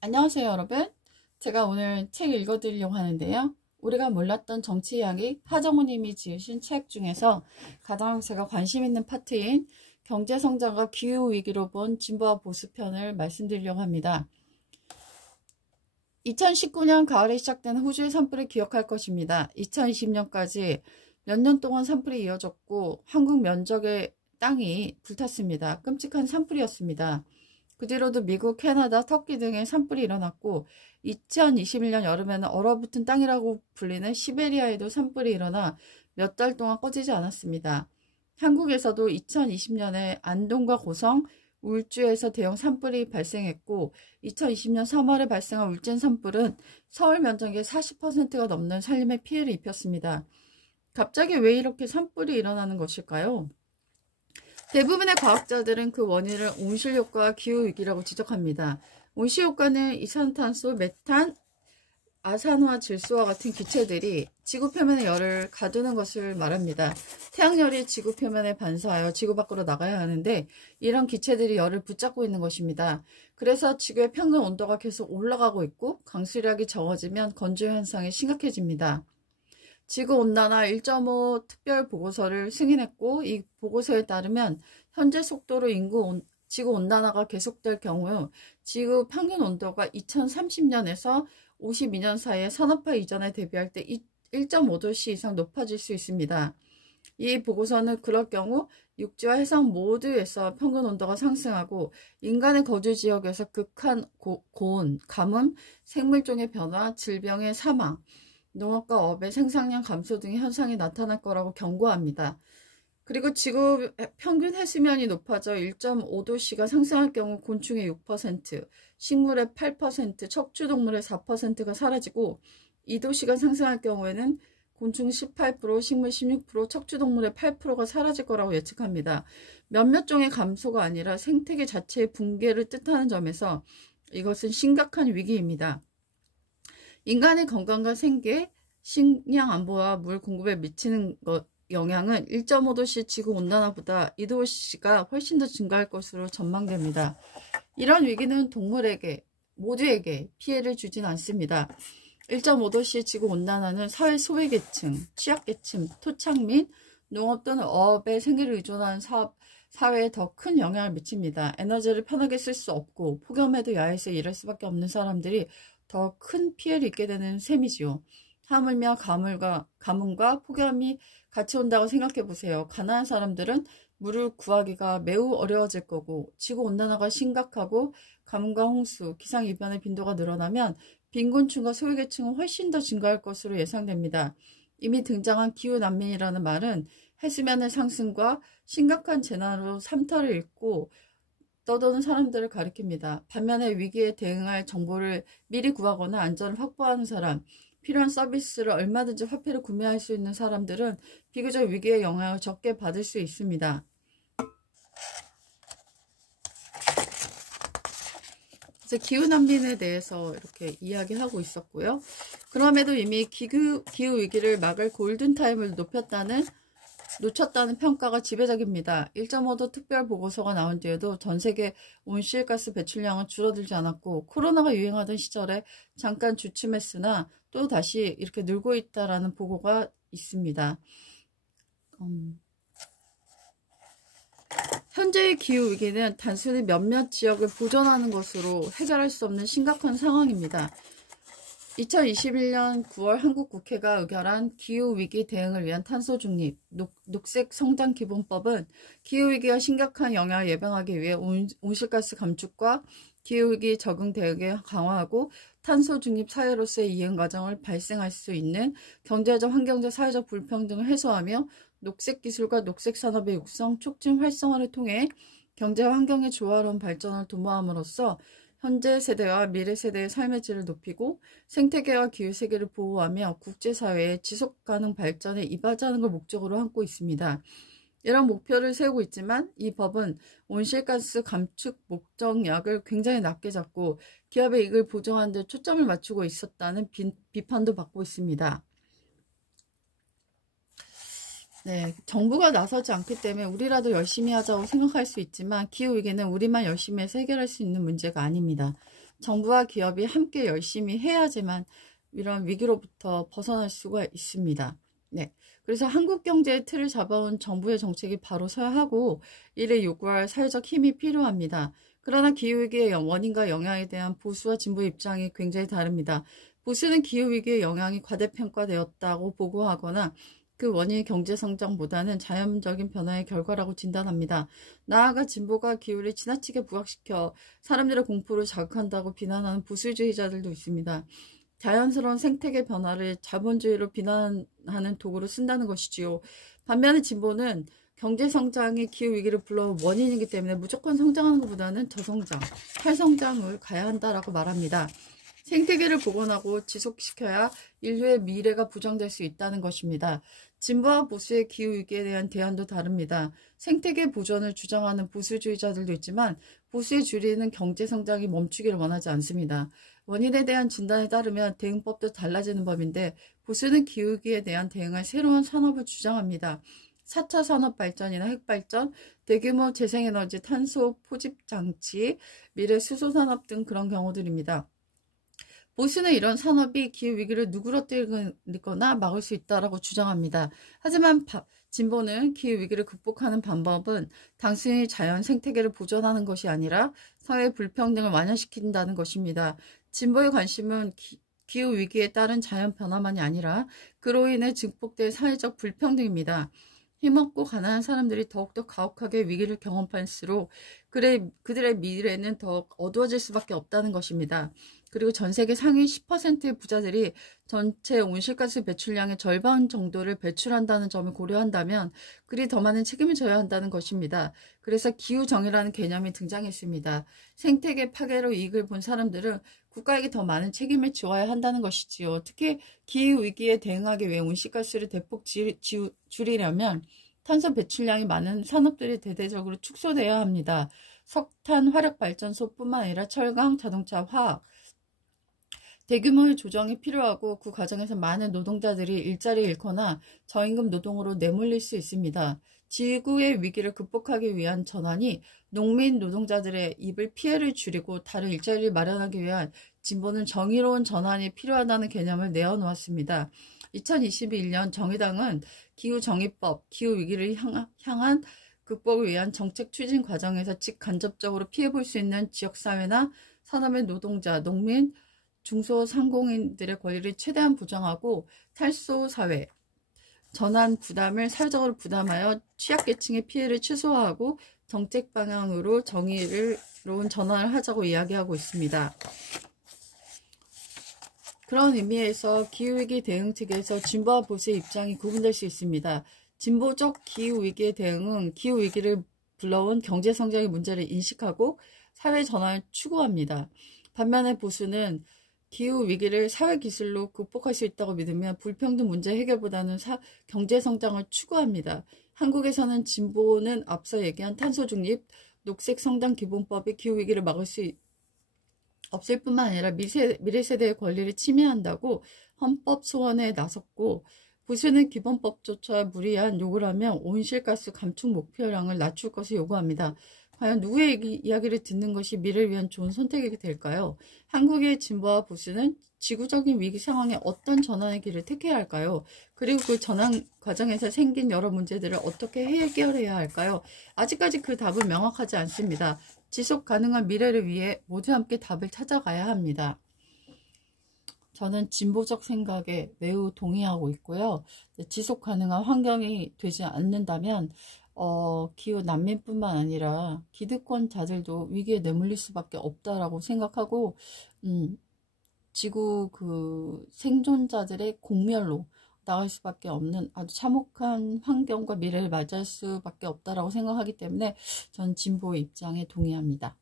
안녕하세요, 여러분. 제가 오늘 책 읽어드리려고 하는데요. 우리가 몰랐던 정치 이야기, 하정우님이 지으신 책 중에서 가장 제가 관심 있는 파트인 경제성장과 기후위기로 본 진보와 보수편을 말씀드리려고 합니다. 2019년 가을에 시작된 호주의 산불을 기억할 것입니다. 2020년까지 몇 년 동안 산불이 이어졌고 한국 면적의 땅이 불탔습니다. 끔찍한 산불이었습니다. 그 뒤로도 미국, 캐나다, 터키 등의 산불이 일어났고 2021년 여름에는 얼어붙은 땅이라고 불리는 시베리아에도 산불이 일어나 몇 달 동안 꺼지지 않았습니다. 한국에서도 2020년에 안동과 고성, 울주에서 대형 산불이 발생했고 2020년 3월에 발생한 울진 산불은 서울 면적의 40%가 넘는 산림에 피해를 입혔습니다. 갑자기 왜 이렇게 산불이 일어나는 것일까요? 대부분의 과학자들은 그 원인을 온실효과와 기후위기라고 지적합니다. 온실효과는 이산탄소, 메탄, 아산화질소와 같은 기체들이 지구 표면의 열을 가두는 것을 말합니다. 태양열이 지구 표면에 반사하여 지구 밖으로 나가야 하는데 이런 기체들이 열을 붙잡고 있는 것입니다. 그래서 지구의 평균 온도가 계속 올라가고 있고 강수량이 적어지면 건조 현상이 심각해집니다. 지구온난화 1.5 특별보고서를 승인했고 이 보고서에 따르면 현재 속도로 지구온난화가 계속될 경우 지구 평균 온도가 2030년에서 52년 사이에 산업화 이전에 대비할 때 1.5도씨 이상 높아질 수 있습니다. 이 보고서는 그럴 경우 육지와 해상 모두에서 평균 온도가 상승하고 인간의 거주 지역에서 극한 고온, 가뭄, 생물종의 변화, 질병의 사망, 농업과 업의 생산량 감소 등의 현상이 나타날 거라고 경고합니다. 그리고 지구 평균 해수면이 높아져 1.5도씨가 상승할 경우 곤충의 6%, 식물의 8%, 척추동물의 4%가 사라지고 2도씨가 상승할 경우에는 곤충 18%, 식물 16%, 척추동물의 8%가 사라질 거라고 예측합니다. 몇몇 종의 감소가 아니라 생태계 자체의 붕괴를 뜻하는 점에서 이것은 심각한 위기입니다. 인간의 건강과 생계, 식량 안보와 물 공급에 미치는 영향은 1.5도씨 지구온난화보다 2도씨가 훨씬 더 증가할 것으로 전망됩니다. 이런 위기는 동물에게, 모두에게 피해를 주진 않습니다. 1.5도씨 지구온난화는 사회 소외계층, 취약계층, 토착민, 농업 또는 어업에 생계를 의존하는 사회에 더 큰 영향을 미칩니다. 에너지를 편하게 쓸 수 없고 폭염에도 야외에서 일할 수밖에 없는 사람들이 더 큰 피해를 입게 되는 셈이지요. 하물며 가뭄과 폭염이 같이 온다고 생각해 보세요. 가난한 사람들은 물을 구하기가 매우 어려워질 거고 지구온난화가 심각하고 가뭄과 홍수, 기상이변의 빈도가 늘어나면 빈곤층과 소외계층은 훨씬 더 증가할 것으로 예상됩니다. 이미 등장한 기후난민이라는 말은 해수면의 상승과 심각한 재난으로 삼터를 잃고 떠도는 사람들을 가리킵니다. 반면에 위기에 대응할 정보를 미리 구하거나 안전을 확보하는 사람, 필요한 서비스를 얼마든지 화폐로 구매할 수 있는 사람들은 비교적 위기의 영향을 적게 받을 수 있습니다. 이제 기후난민에 대해서 이렇게 이야기하고 있었고요. 그럼에도 이미 기후위기를 막을 골든타임을 놓쳤다는 평가가 지배적입니다. 1.5도 특별보고서가 나온 뒤에도 전 세계 온실가스 배출량은 줄어들지 않았고 코로나가 유행하던 시절에 잠깐 주춤했으나 또 다시 이렇게 늘고 있다라는 보고가 있습니다. 현재의 기후위기는 단순히 몇몇 지역을 보존하는 것으로 해결할 수 없는 심각한 상황입니다. 2021년 9월 한국 국회가 의결한 기후위기 대응을 위한 탄소중립, 녹색성장기본법은 기후위기가 심각한 영향을 예방하기 위해 온실가스 감축과 기후위기 적응 대응을 강화하고 탄소중립 사회로서의 이행 과정을 발생할 수 있는 경제적, 환경적, 사회적 불평등을 해소하며 녹색기술과 녹색산업의 육성, 촉진, 활성화를 통해 경제와 환경의 조화로운 발전을 도모함으로써 현재 세대와 미래 세대의 삶의 질을 높이고 생태계와 기후세계를 보호하며 국제사회의 지속가능 발전에 이바지하는 걸 목적으로 삼고 있습니다. 이런 목표를 세우고 있지만 이 법은 온실가스 감축 목적약을 굉장히 낮게 잡고 기업의 이익을 보정하는 데 초점을 맞추고 있었다는 비판도 받고 있습니다. 네, 정부가 나서지 않기 때문에 우리라도 열심히 하자고 생각할 수 있지만 기후위기는 우리만 열심히 해서 해결할 수 있는 문제가 아닙니다. 정부와 기업이 함께 열심히 해야지만 이런 위기로부터 벗어날 수가 있습니다. 네. 그래서 한국 경제의 틀을 잡아온 정부의 정책이 바로 서야 하고 이를 요구할 사회적 힘이 필요합니다. 그러나 기후위기의 원인과 영향에 대한 보수와 진보의 입장이 굉장히 다릅니다. 보수는 기후위기의 영향이 과대평가되었다고 보고하거나 그 원인이 경제성장보다는 자연적인 변화의 결과라고 진단합니다. 나아가 진보가 기후를 지나치게 부각시켜 사람들의 공포를 자극한다고 비난하는 보수주의자들도 있습니다. 자연스러운 생태계 변화를 자본주의로 비난하는 도구로 쓴다는 것이지요. 반면에 진보는 경제성장이 기후위기를 불러온 원인이기 때문에 무조건 성장하는 것보다는 저성장, 탈성장을 가야 한다라고 말합니다. 생태계를 복원하고 지속시켜야 인류의 미래가 보장될 수 있다는 것입니다. 진보와 보수의 기후위기에 대한 대안도 다릅니다. 생태계 보존을 주장하는 보수주의자들도 있지만 보수의 주류는 경제성장이 멈추기를 원하지 않습니다. 원인에 대한 진단에 따르면 대응법도 달라지는 법인데 보수는 기후위기에 대한 대응할 새로운 산업을 주장합니다. 4차 산업발전이나 핵발전, 대규모 재생에너지, 탄소 포집장치, 미래 수소산업 등 그런 경우들입니다. 보수는 이런 산업이 기후위기를 누그러뜨리거나 막을 수 있다고 주장합니다. 하지만 진보는 기후위기를 극복하는 방법은 단순히 자연 생태계를 보존하는 것이 아니라 사회 불평등을 완화시킨다는 것입니다. 진보의 관심은 기후위기에 따른 자연 변화만이 아니라 그로 인해 증폭될 사회적 불평등입니다. 힘없고 가난한 사람들이 더욱더 가혹하게 위기를 경험할수록 그들의 미래는 더 어두워질 수밖에 없다는 것입니다. 그리고 전 세계 상위 10%의 부자들이 전체 온실가스 배출량의 절반 정도를 배출한다는 점을 고려한다면 그리 더 많은 책임을 져야 한다는 것입니다. 그래서 기후정의라는 개념이 등장했습니다. 생태계 파괴로 이익을 본 사람들은 국가에게 더 많은 책임을 지어야 한다는 것이지요. 특히 기후위기에 대응하기 위해 온실가스를 대폭 줄이려면 탄소 배출량이 많은 산업들이 대대적으로 축소되어야 합니다. 석탄, 화력발전소뿐만 아니라 철강, 자동차, 화학, 대규모의 조정이 필요하고 그 과정에서 많은 노동자들이 일자리를 잃거나 저임금 노동으로 내몰릴 수 있습니다. 지구의 위기를 극복하기 위한 전환이 농민 노동자들의 입을 피해를 줄이고 다른 일자리를 마련하기 위한 진보는 정의로운 전환이 필요하다는 개념을 내어놓았습니다. 2021년 정의당은 기후정의법, 기후위기를 향한 극복을 위한 정책 추진 과정에서 직간접적으로 피해볼 수 있는 지역사회나 산업의 노동자, 농민, 중소상공인들의 권리를 최대한 보장하고 탈소사회, 전환 부담을 사회적으로 부담하여 취약계층의 피해를 최소화하고 정책 방향으로 정의로운 전환을 하자고 이야기하고 있습니다. 그런 의미에서 기후위기 대응책에서 진보와 보수의 입장이 구분될 수 있습니다. 진보적 기후위기의 대응은 기후위기를 불러온 경제성장의 문제를 인식하고 사회 전환을 추구합니다. 반면에 보수는 기후위기를 사회기술로 극복할 수 있다고 믿으며 불평등 문제 해결보다는 경제성장을 추구합니다. 한국에서는 진보는 앞서 얘기한 탄소중립, 녹색성장기본법이 기후위기를 막을 수 없을 뿐만 아니라 미래세대의 권리를 침해한다고 헌법 소원에 나섰고 보수는 기본법조차 무리한 요구를 하며 온실가스 감축 목표량을 낮출 것을 요구합니다. 과연 누구의 이야기를 듣는 것이 미래를 위한 좋은 선택이 될까요? 한국의 진보와 보수는 지구적인 위기 상황에 어떤 전환의 길을 택해야 할까요? 그리고 그 전환 과정에서 생긴 여러 문제들을 어떻게 해결해야 할까요? 아직까지 그 답은 명확하지 않습니다. 지속 가능한 미래를 위해 모두 함께 답을 찾아가야 합니다. 저는 진보적 생각에 매우 동의하고 있고요. 지속 가능한 환경이 되지 않는다면 기후 난민뿐만 아니라 기득권자들도 위기에 내몰릴 수밖에 없다라고 생각하고 지구 생존자들의 공멸로 나갈 수밖에 없는 아주 참혹한 환경과 미래를 맞이할 수밖에 없다라고 생각하기 때문에 전 진보의 입장에 동의합니다.